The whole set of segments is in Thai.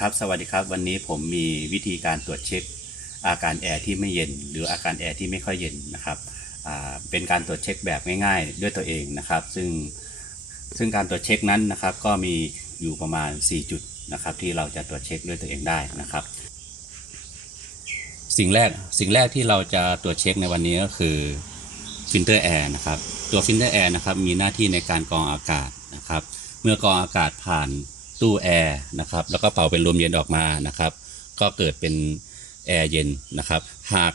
ครับสวัสดีครับ วันนี้ผมมีวิธีการตรวจเช็ค อาการแอร์ที่ไม่เย็น หรืออาการแอร์ที่ไม่ค่อยเย็นนะครับเป็นการตรวจเช็คแบบง่ายๆ ด้วยตัวเองนะครับ ซึ่งซึ่งการตรวจเช็คนั้นนะครับ ก็มีอยู่ประมาณ 4 จุดนะครับ ที่เราจะตรวจเช็คด้วยตัวเองได้นะครับ สิ่งแรกสิ่งแรกที่เราจะตรวจเช็คในวันนี้ก็คือฟิลเตอร์แอร์นะครับตัวฟิลเตอร์แอร์นะครับมีหน้าที่ในการกรองอากาศนะครับ เมื่อกรองอากาศผ่าน ตู้แอร์นะครับแล้วก็เป่าเป็นลมเย็นออกมานะครับ ก็เกิดเป็นแอร์เย็นนะครับ หาก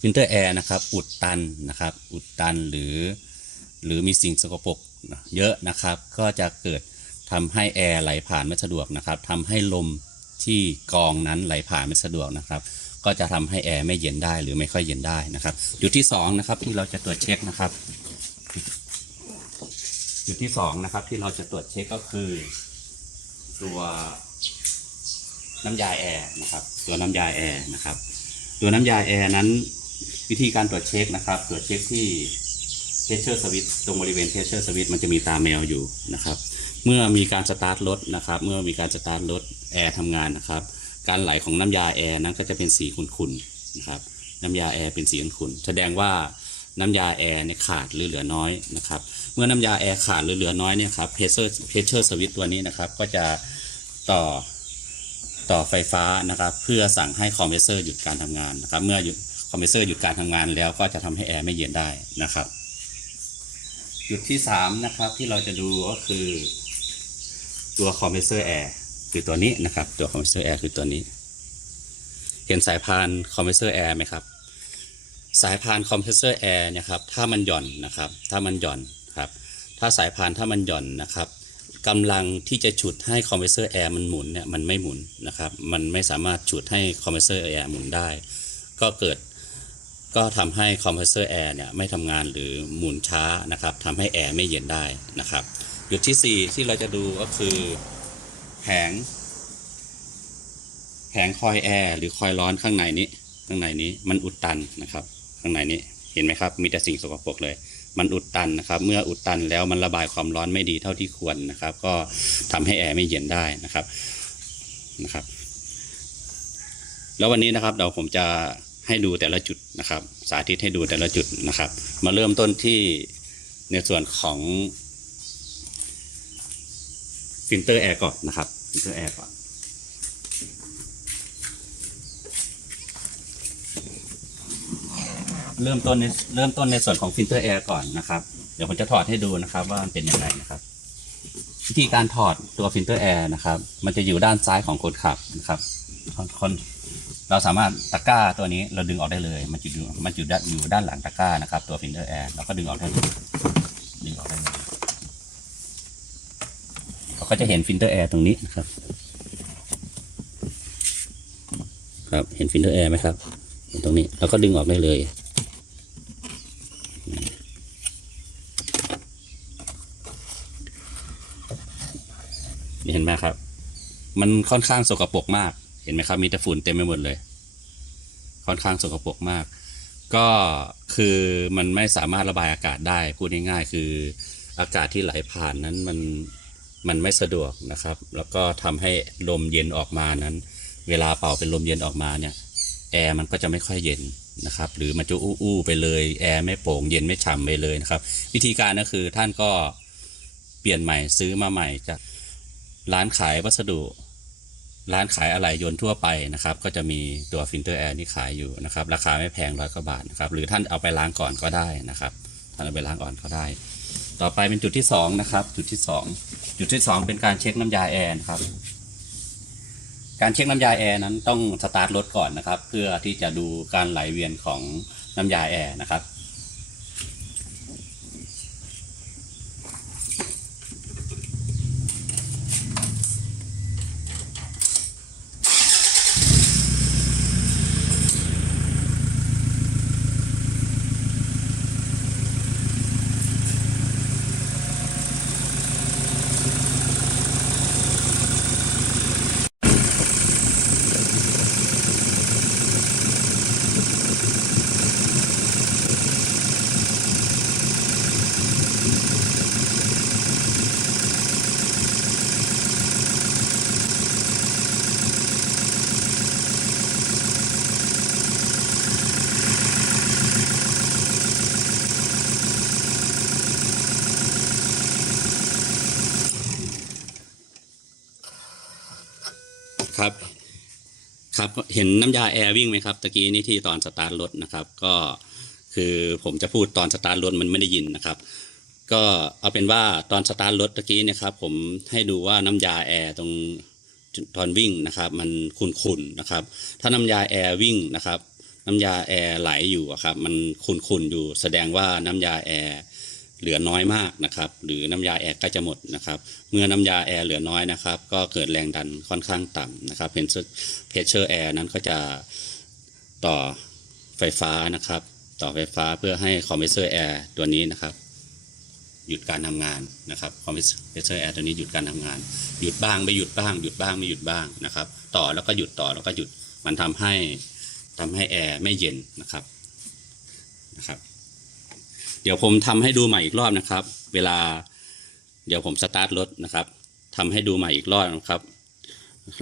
ฟิลเตอร์แอร์นะครับอุดตันนะครับ อุดตันหรือ หรือมีสิ่งสกปรกเยอะนะครับ ก็จะเกิดทำให้แอร์ไหลผ่านไม่สะดวกนะครับทำให้ลมที่กองนั้นไหลผ่านไม่สะดวกนะครับ ก็จะทำให้แอร์ไม่เย็นได้หรือไม่ค่อยเย็นได้นะครับจุดที่สองนะครับที่เราจะตรวจเช็คนะครับจุดที่สองนะครับที่เราจะตรวจเช็คก็คือ ตัวน้ำยาแอร์นะครับ ตัวน้ำยาแอร์นะครับ ตัวน้ำยาแอร์นั้นวิธีการตรวจเช็คนะครับ ตรวจเช็คที่เพชเชอร์สวิตตรงบริเวณเพชเชอร์สวิตมันจะมีตาแมวอยู่นะครับ เมื่อมีการสตาร์ทรถนะครับ เมื่อมีการสตาร์ทรถแอร์ทำงานนะครับ การไหลของน้ำยาแอร์นั้นก็จะเป็นสีขุ่นๆนะครับ น้ำยาแอร์เป็นสีขุ่นแสดงว่า น้ำยาแอร์เนี่ยขาดหรือเหลือน้อยนะครับ เมื่อน้ำยาแอร์ขาดหรือเหลือน้อยเนี่ยครับเพเชอร์เพเชอร์สวิตตัวนี้นะครับ ก็จะต่อต่อไฟฟ้านะครับ เพื่อสั่งให้คอมเพรสเซอร์หยุดการทำงานนะครับ เมื่อหยุดคอมเพรสเซอร์หยุดการทำงานแล้วก็จะทำให้แอร์ไม่เย็นได้นะครับ จุดที่สามนะครับที่เราจะดูก็คือ ตัวคอมเพรสเซอร์แอร์คือตัวนี้นะครับ ตัวคอมเพรสเซอร์แอร์คือตัวนี้ เห็นสายพานคอมเพรสเซอร์แอร์ไหมครับ สายพานคอมเพรสเซอร์แอร์เนี่ยครับถ้ามันหย่อนนะครับถ้ามันหย่อนครับถ้าสายพานถ้ามันหย่อนนะครับกำลังที่จะฉุดให้คอมเพรสเซอร์แอร์มันหมุนเนี่ยมันไม่หมุนนะครับมันไม่สามารถฉุดให้คอมเพรสเซอร์แอร์หมุนได้ ก็เกิดก็ทำให้คอมเพรสเซอร์แอร์เนี่ยไม่ทำงานหรือหมุนช้านะครับทำให้แอร์ไม่เย็นได้นะครับจุดที่สี่ที่เราจะดูก็คือแผงแผงคอยแอร์หรือคอยร้อนข้างในนี้ข้างในนี้มันอุดตันนะครับ ข้างในนี้เห็นไหมครับ มีแต่สิ่งสกปรกเลย มันอุดตันนะครับ เมื่ออุดตันแล้วมันระบายความร้อนไม่ดีเท่าที่ควรนะครับ ก็ทำให้แอร์ไม่เย็นได้นะครับนะครับ แล้ววันนี้นะครับเดี๋ยวผมจะให้ดูแต่ละจุดนะครับ สาธิตให้ดูแต่ละจุดนะครับ มาเริ่มต้นที่ในส่วนของฟิลเตอร์แอร์ก่อนนะครับฟิลเตอร์แอร์ก่อน เริ่มต้นในเริ่มต้นในส่วนของฟิลเตอร์แอร์ก่อนนะครับ เดี๋ยวผมจะถอดให้ดูนะครับว่ามันเป็นยังไงนะครับ วิธีการถอดตัวฟิลเตอร์แอร์นะครับ มันจะอยู่ด้านซ้ายของคนขับนะครับคนคนเราสามารถตะกร้าตัวนี้เราดึงออกได้เลย มันจะอยู่มันอยู่ด้านอยู่ด้านหลังตะกร้านะครับ ตัวฟิลเตอร์แอร์เราก็ดึงออกได้เลยดึงออกได้เลยเราก็จะเห็นฟิลเตอร์แอร์ตรงนี้นะครับ ครับเห็นฟิลเตอร์แอร์ไหมครับเห็นตรงนี้เราก็ดึงออกได้เลย นี่เห็นไหมครับ มันค่อนข้างสกปรกมาก เห็นไหมครับมีแต่ฝุ่นเต็มไปหมดเลย ค่อนข้างสกปรกมาก ก็คือมันไม่สามารถระบายอากาศได้พูดง่ายๆ คืออากาศที่ไหลผ่านนั้นมันมันไม่สะดวกนะครับ แล้วก็ทำให้ลมเย็นออกมานั้น เวลาเป่าเป็นลมเย็นออกมาเนี่ยแอร์มันก็จะไม่ค่อยเย็นนะครับ หรือมันจะอู้ๆไปเลยแอร์ไม่โปร่งเย็นไม่ฉ่ำไปเลยนะครับ วิธีการก็คือท่านก็เปลี่ยนใหม่ซื้อมาใหม่จากร้านขายวัสดุ ร้านขายอะไหล่ยนต์ทั่วไปนะครับ ก็จะมีตัวฟิลเตอร์แอร์นี่ขายอยู่นะครับ ราคาไม่แพงร้อยกว่าบาทนะครับ หรือท่านเอาไปล้างก่อนก็ได้นะครับท่านเอาไปล้างก่อนก็ได้ ต่อไปเป็นจุดที่สองนะครับจุดที่สองจุดที่สองเป็นการเช็คน้ำยาแอร์นะครับ การเช็คน้ำยาแอร์นั้นต้องสตาร์ทรถก่อนนะครับ เพื่อที่จะดูการไหลเวียนของน้ำยาแอร์นะครับ ครับ ครับเห็นน้ำยาแอร์วิ่งไหมครับตะกี้นี่ที่ตอนสตาร์ทรถนะครับ ก็คือผมจะพูดตอนสตาร์ทรถมันไม่ได้ยินนะครับ ก็เอาเป็นว่าตอนสตาร์ทรถตะกี้นะครับ ผมให้ดูว่าน้ำยาแอร์ตรงตอนวิ่งนะครับ มันขุ่นๆนะครับ ถ้าน้ำยาแอร์วิ่งนะครับ น้ำยาแอร์ไหลอยู่ครับ มันขุ่นๆอยู่ แสดงว่าน้ำยาแอร์ เหลือน้อยมากนะครับ หรือน้ำยาแอร์กล้จะหมดนะครับ เมื่อน้ำยาแอร์เหลือน้อยนะครับ ก็เกิดแรงดันค่อนข้างต่ำนะครับเพนเพชเชอร์แอร์นั้นก็จะต่อไฟฟ้านะครับ ต่อไฟฟ้าเพื่อให้คอมเพรสเซอร์แอร์ตัวนี้นะครับหยุดการทำงานนะครับคอมเพรสเซอร์แอร์ตัวนี้หยุดการทำงาน หยุดบ้างไม่หยุดบ้างหยุดบ้างไม่หยุดบ้างนะครับ ต่อแล้วก็หยุดต่อแล้วก็หยุดมันทำให้ทำให้แอร์ไม่เย็นนะครับนะครับ เดี๋ยวผมทำให้ดูใหม่อีกรอบนะครับ เวลา เดี๋ยวผมสตาร์ทรถนะครับทำให้ดูใหม่อีกรอบนะครับ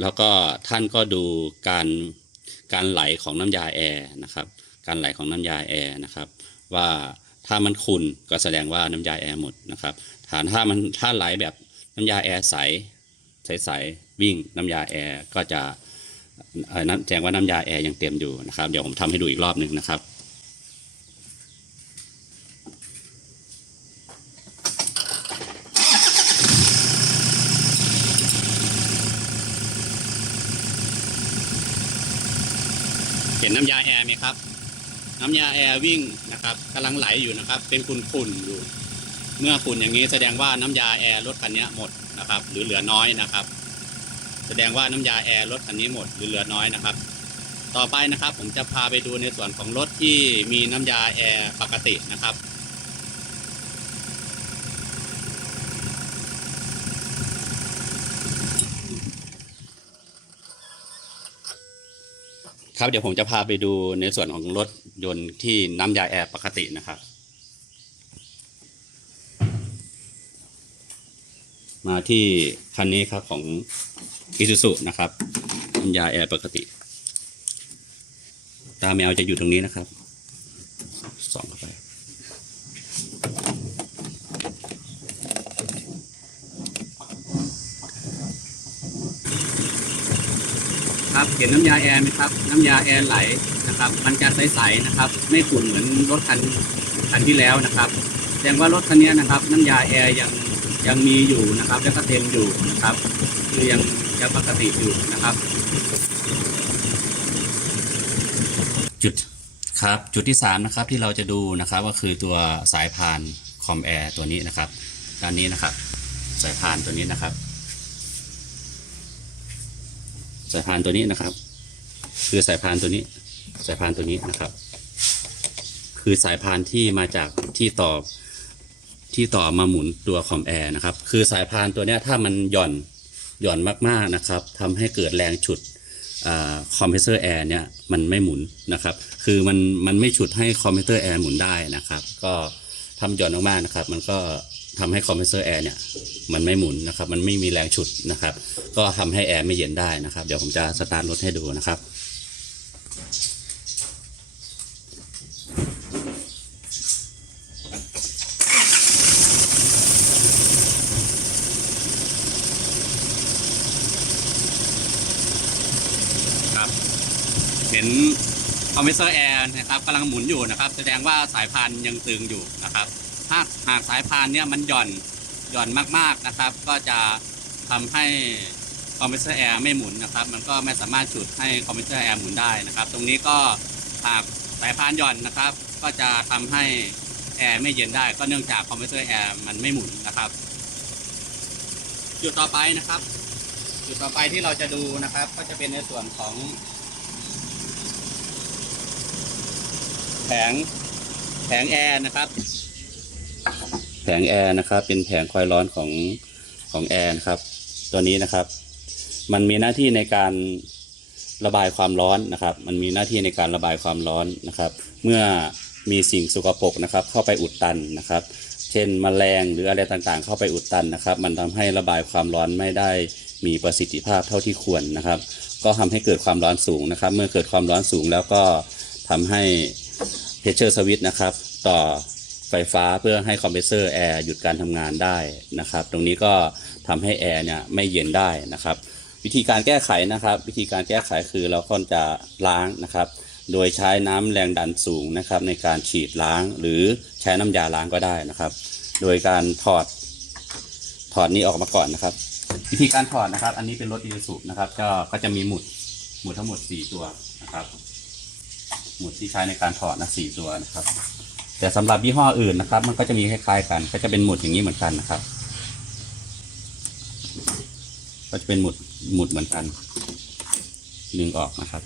แล้วก็ท่านก็ดูการการไหลของน้ำยาแอร์นะครับ การไหลของน้ำยาแอร์นะครับ ว่าถ้ามันขุ่นก็แสดงว่าน้ำยาแอร์หมดนะครับฐานถ้ามันถ้าไหลแบบน้ำยาแอร์ใสใสๆวิ่งน้ำยาแอร์ก็จะแสดงว่าน้ำยาแอร์ยังเต็มอยู่นะครับ เดี๋ยวผมทำให้ดูอีกรอบหนึ่งนะครับ เห็นน้ำยาแอร์ไหม ครับ น้ำยาแอร์วิ่งนะครับกำลังไหลอยู่นะครับ เป็นขุ่นๆอยู่ เมื่อขุ่นอย่างนี้แสดงว่าน้ำยาแอร์รถคันนี้หมดนะครับ หรือเหลือน้อยนะครับ แสดงว่าน้ำยาแอร์รถคันนี้หมดหรือเหลือน้อยนะครับ ต่อไปนะครับ ผมจะพาไปดูในส่วนของรถที่มีน้ำยาแอร์ปกตินะครับ ครับเดี๋ยวผมจะพาไปดูในส่วนของรถยนต์ที่น้ำยาแอร์ปกตินะครับ มาที่คันนี้ครับของอิซูซุนะครับน้ำยาแอร์ปกติ ตาแมวจะอยู่ตรงนี้นะครับส่องเข้าไป ครับ เห็นน้ำยาแอร์ไหมครับน้ำยาแอร์ไหลนะครับ มันจะใสๆนะครับ ไม่ขุ่นเหมือนรถคันคันที่แล้วนะครับแสดงว่ารถคันนี้นะครับ น้ำยาแอร์ยังยังมีอยู่นะครับแล้วก็เต็มอยู่นะครับ คือยังยังปกติอยู่นะครับ จุดครับจุดที่สามนะครับที่เราจะดูนะครับก็คือตัวสายพานคอมแอร์ตัวนี้นะครับด้านนี้นะครับ สายพานตัวนี้นะครับ สายพานตัวนี้นะครับ คือสายพานตัวนี้ สายพานตัวนี้นะครับ คือสายพานที่มาจากที่ต่อที่ต่อมาหมุนตัวคอมแอร์นะครับ คือสายพานตัวนี้ถ้ามันหย่อนหย่อนมากๆนะครับทำให้เกิดแรงฉุดคอมเพรสเซอร์แอร์เนี่ยมันไม่หมุนนะครับ คือมันมันไม่ฉุดให้คอมเพรสเซอร์แอร์หมุนได้นะครับ ก็ทำหย่อนมากๆนะครับ มันก็ ทำให้คอมเพรสเซอร์แอร์เนี่ยมันไม่หมุนนะครับ มันไม่มีแรงฉุดนะครับ ก็ทำให้แอร์ไม่เย็นได้นะครับ เดี๋ยวผมจะสตาร์ทรถให้ดูนะครับครับเห็นคอมเพรสเซอร์แอร์นะครับกำลังหมุนอยู่นะครับ แสดงว่าสายพานยังตึงอยู่นะครับ หากหากสายพานเนี่ยมันหย่อนหย่อนมากๆนะครับ ก็จะทำให้คอมเพรสเซอร์แอร์ไม่หมุนนะครับ มันก็ไม่สามารถฉุดให้คอมเพรสเซอร์แอร์หมุนได้นะครับ ตรงนี้ก็หากสายพานหย่อนนะครับ ก็จะทำให้แอร์ไม่เย็นได้ ก็เนื่องจากคอมเพรสเซอร์แอร์มันไม่หมุนนะครับจุดต่อไปนะครับ จุดต่อไปที่เราจะดูนะครับ ก็จะเป็นในส่วนของแผงแผงแอร์นะครับ แผงแอร์นะครับ เป็นแผงคอยร้อนของของแอร์นะครับ ตัวนี้นะครับ มันมีหน้าที่ในการระบายความร้อนนะครับ มันมีหน้าที่ในการระบายความร้อนนะครับ เมื่อมีสิ่งสกปรกนะครับ เข้าไปอุดตันนะครับ เช่นมแมลงหรืออะไรต่างๆ เข้าไปอุดตันนะครับ มันทำให้ระบายความร้อนไม่ได้มีประสิทธิภาพเท่าที่ควรนะครับ ก็ทำให้เกิดความร้อนสูงนะครับ เมื่อเกิดความร้อนสูงแล้วก็ทำให้เพชเชอร์สวิตนะครับ ต่อ ไฟฟ้าเพื่อให้คอมเพรสเซอร์แอร์หยุดการทำงานได้นะครับ ตรงนี้ก็ทำให้แอร์เนี่ยไม่เย็นได้นะครับ วิธีการแก้ไขนะครับ วิธีการแก้ไขคือเราควรจะล้างนะครับ โดยใช้น้ำแรงดันสูงนะครับ ในการฉีดล้างหรือใช้น้ำยาล้างก็ได้นะครับ โดยการถอดถอดนี้ออกมาก่อนนะครับ วิธีการถอดนะครับ อันนี้เป็นรถอีซูซุนะครับ ก็ก็จะมีหมุดหมุดทั้งหมดสี่ตัวนะครับ หมุดที่ใช้ในการถอดนะสี่ตัวนะครับ แต่สำหรับยี่ห้ออื่นนะครับ มันก็จะมีคล้ายๆกัน ก็จะเป็นหมุดอย่างนี้เหมือนกันนะครับ ก็จะเป็นหมุดหมุดเหมือนกัน ดึงออกนะครับ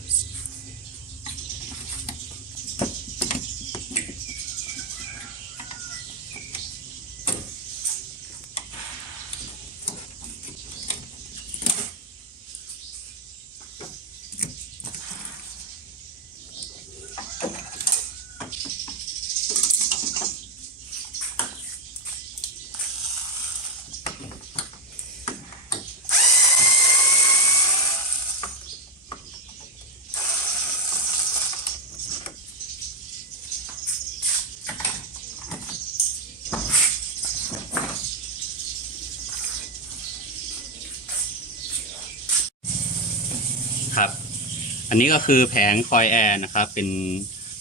อันนี้ก็คือแผงคอยแอร์นะครับ เป็น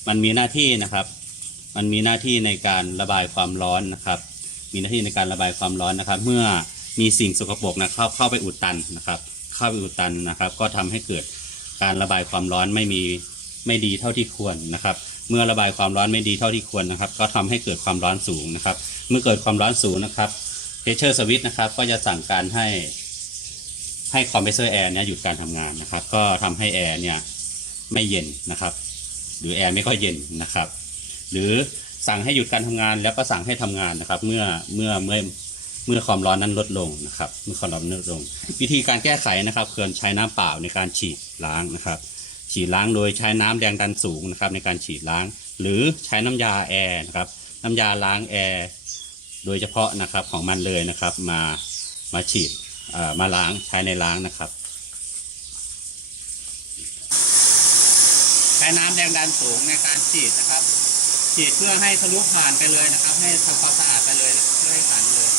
มันมีหน้าที่นะครับ มันมีหน้าที่ในการระบายความร้อนนะครับ มีหน้าที่ในการระบายความร้อนนะครับ เมื่อมีสิ่งสกปรกนะเข้าเข้าไปอุดตันนะครับ เข้าไปอุดตันนะครับ ก็ทำให้เกิดการระบายความร้อนไม่มีไม่ดีเท่าที่ควรนะครับ เมื่อระบายความร้อนไม่ดีเท่าที่ควรนะครับ ก็ทำให้เกิดความร้อนสูงนะครับ เมื่อเกิดความร้อนสูงนะครับเพชเชอร์สวิตนะครับ ก็จะสั่งการให้ ให้คอมเพรสเซอร์แอร์เนี่ยหยุดการทำงานนะครับ ก็ทำให้แอร์เนี่ยไม่เย็นนะครับ หรือแอร์ไม่ค่อยเย็นนะครับ หรือสั่งให้หยุดการทำงานแล้วก็สั่งให้ทำงานนะครับ เมื่อเมื่อเมื่อเมื่อความร้อนนั้นลดลงนะครับ เมื่อความร้อนลดลง วิธีการแก้ไขนะครับควรใช้น้ำเปล่าในการฉีดล้างนะครับ ฉีดล้างโดยใช้น้ำแรงดันสูงนะครับในการฉีดล้าง หรือใช้น้ำยาแอร์นะครับ น้ำยาล้างแอร์โดยเฉพาะนะครับของมันเลยนะครับมามาฉีด มาล้างใช้ในล้างนะครับใช้น้ำแรงดันสูงในการฉีดนะครับฉีดเพื่อให้ทะลุผ่านไปเลยนะครับ ให้ทำความสะอาดไปเลยนะเพื่อให้ผ่านเลย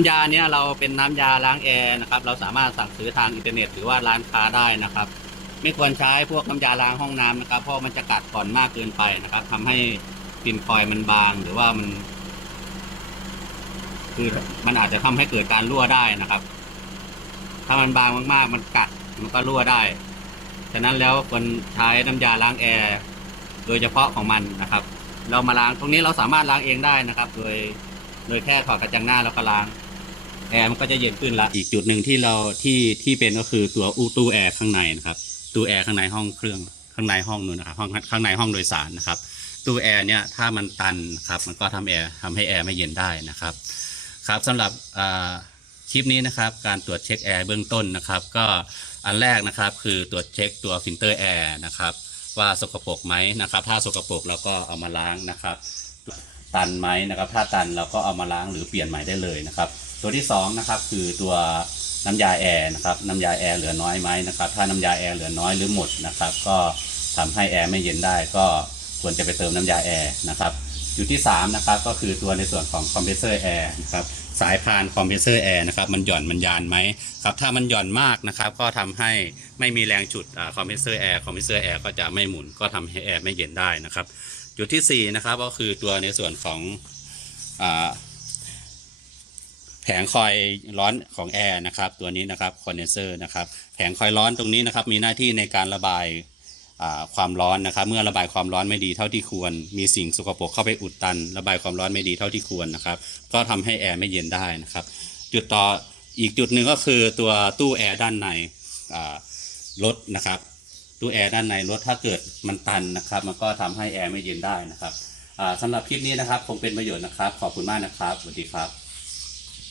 ำยาเนี้ยเราเป็นน้ำยาล้างแอร์นะครับ เราสามารถสั่งซื้อทางอินเทอร์เน็ตหรือว่าร้านค้าได้นะครับ ไม่ควรใช้พวกน้ำยาล้างห้องน้ำนะครับ เพราะมันจะกัดก่อนมากเกินไปนะครับทำให้ฟินฟอยมันบางหรือว่ามัน คือมันอาจจะทำให้เกิดการรั่วได้นะครับ ถ้ามันบางมากๆ มันกัดมันก็รั่วได้ฉะนั้นแล้วควรใช้น้ำยาล้างแอร์โดยเฉพาะของมันนะครับ เรามาล้างตรงนี้เราสามารถล้างเองได้นะครับ โดยโดยแค่ถอดกระจังหน้าแล้วก็ล้าง แอร์มันก็จะเย็นขึ้นละอีกจุดหนึ่งที่เราที่ที่เป็นก็คือตัวอูตู้แอร์ข้างในนะครับตู้แอร์ข้างในห้องเครื่องข้างในห้องนู้นนะครับห้องข้างในห้องโดยสารนะครับตู้แอร์เนี่ยถ้ามันตันครับมันก็ทำแอร์ทำให้แอร์ไม่เย็นได้นะครับครับสำหรับคลิปนี้นะครับการตรวจเช็คแอร์เบื้องต้นนะครับก็อันแรกนะครับคือตรวจเช็คตัวฟิลเตอร์แอร์นะครับว่าสกปรกไหมนะครับถ้าสกปรกเราก็เอามาล้างนะครับ ตันไหมนะครับ ถ้าตันเราก็เอามาล้างหรือเปลี่ยนใหม่ได้เลยนะครับ ตัวที่สองนะครับคือตัวน้ำยาแอร์นะครับน้ำยาแอร์เหลือน้อยไหมนะครับ ถ้าน้ำยาแอร์เหลือน้อยหรือหมดนะครับ ก็ทำให้แอร์ไม่เย็นได้ ก็ควรจะไปเติมน้ำยาแอร์นะครับอยู่ที่สามนะครับก็คือตัวในส่วนของคอมเพรสเซอร์แอร์นะครับสายพานคอมเพรสเซอร์แอร์นะครับมันหย่อนมันยานไหมครับถ้ามันหย่อนมากนะครับก็ทำให้ไม่มีแรงจุดคอมเพรสเซอร์แอร์คอมเพรสเซอร์แอร์ก็จะไม่หมุนก็ทำให้แอร์ไม่เย็นได้นะครับ จุดที่สี่นะครับ ก็คือตัวในส่วนของอแผงคอยร้อนของแอร์นะครับ ตัวนี้นะครับคอนเดนเซอร์นะครับ แผงคอยร้อนตรงนี้นะครับ มีหน้าที่ในการระบายความร้อนนะครับ เมื่อระบายความร้อนไม่ดีเท่าที่ควร มีสิ่งสกปรกเข้าไปอุดตัน ระบายความร้อนไม่ดีเท่าที่ควรนะครับ ก็ทำให้แอร์ไม่เย็นได้นะครับ จุดต่ออีกจุดหนึ่งก็คือตัวตู้แอร์ด้านในรถนะครับ ตู้แอร์ด้านในรถถ้าเกิดมันตันนะครับ มันก็ทำให้แอร์ไม่เย็นได้นะครับสำสำหรับคลิปนี้นะครับคงเป็นประโยชน์นะครับ ขอบคุณมากนะครับสวัสดีครับ